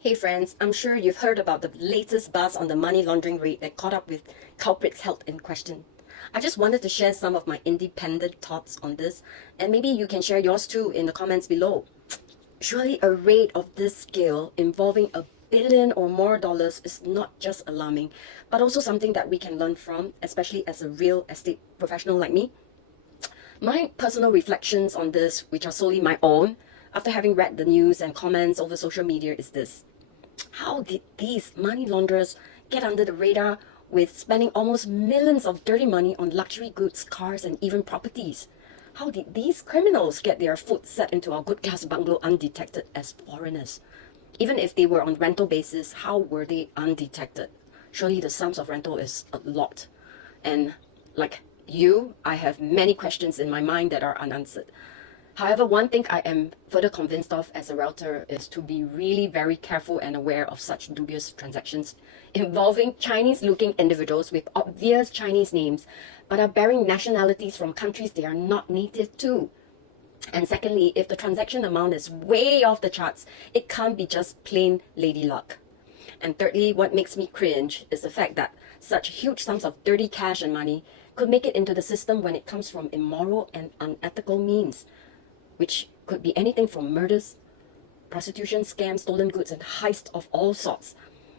Hey friends, I'm sure you've heard about the latest buzz on the money laundering raid that caught up with culprits held in question. I just wanted to share some of my independent thoughts on this, and maybe you can share yours too in the comments below. Surely a raid of this scale involving $1 billion or more is not just alarming, but also something that we can learn from, especially as a real estate professional like me. My personal reflections on this, which are solely my own, after having read the news and comments over social media, is this. How did these money launderers get under the radar with spending almost millions of dirty money on luxury goods, cars, and even properties? How did these criminals get their foot set into our good class bungalow undetected as foreigners? Even if they were on rental basis, how were they undetected? Surely the sums of rental is a lot. And like you, I have many questions in my mind that are unanswered. However, one thing I am further convinced of as a realtor is to be really very careful and aware of such dubious transactions involving Chinese-looking individuals with obvious Chinese names, but are bearing nationalities from countries they are not native to. And secondly, if the transaction amount is way off the charts, it can't be just plain lady luck. And thirdly, what makes me cringe is the fact that such huge sums of dirty cash and money could make it into the system when it comes from immoral and unethical means, which could be anything from murders, prostitution, scams, stolen goods, and heists of all sorts.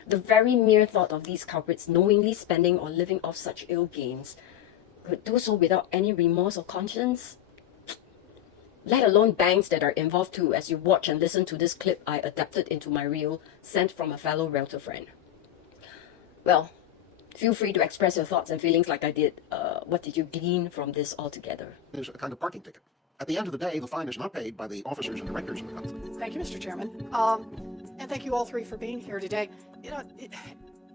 The very mere thought of these culprits knowingly spending or living off such ill gains could do so without any remorse or conscience. Let alone banks that are involved too, as you watch and listen to this clip I adapted into my reel sent from a fellow realtor friend. Well, feel free to express your thoughts and feelings like I did. What did you glean from this altogether? Is a kind of parking ticket. At the end of the day, the fine is not paid by the officers and directors of the company. Thank you, Mr. Chairman. And thank you all three for being here today.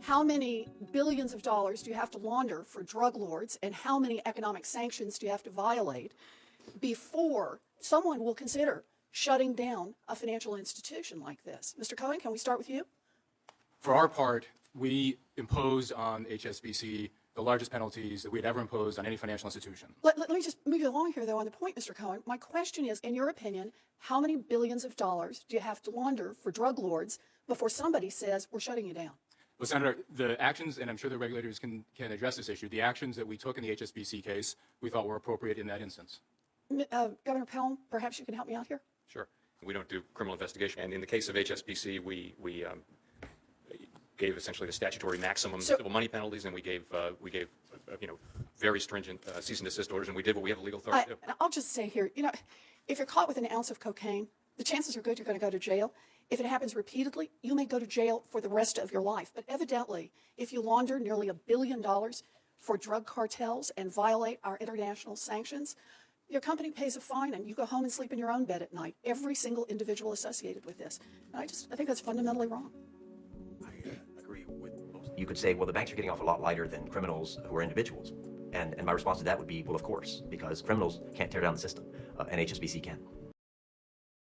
How many billions of dollars do you have to launder for drug lords, and how many economic sanctions do you have to violate before someone will consider shutting down a financial institution like this? Mr. Cohen, can we start with you? For our part, we imposed on HSBC the largest penalties that we had ever imposed on any financial institution. Let me just move you along here, though, on the point, Mr. Cohen. My question is, in your opinion, how many billions of dollars do you have to launder for drug lords before somebody says, we're shutting you down? Well, Senator, the actions, and I'm sure the regulators can address this issue, the actions that we took in the HSBC case, we thought were appropriate in that instance. Governor Pelham, perhaps you can help me out here? Sure. We don't do criminal investigation. And in the case of HSBC, we gave essentially the statutory maximum civil money penalties, and we gave very stringent cease and desist orders, and we did what we have legal authority to do. I'll just say here, if you're caught with an ounce of cocaine, the chances are good you're going to go to jail. If it happens repeatedly, you may go to jail for the rest of your life. But evidently, if you launder nearly $1 billion for drug cartels and violate our international sanctions, your company pays a fine and you go home and sleep in your own bed at night. Every single individual associated with this. And I think that's fundamentally wrong. Agree with most. You could say, well, the banks are getting off a lot lighter than criminals who are individuals. And my response to that would be, well, of course, because criminals can't tear down the system, and HSBC can.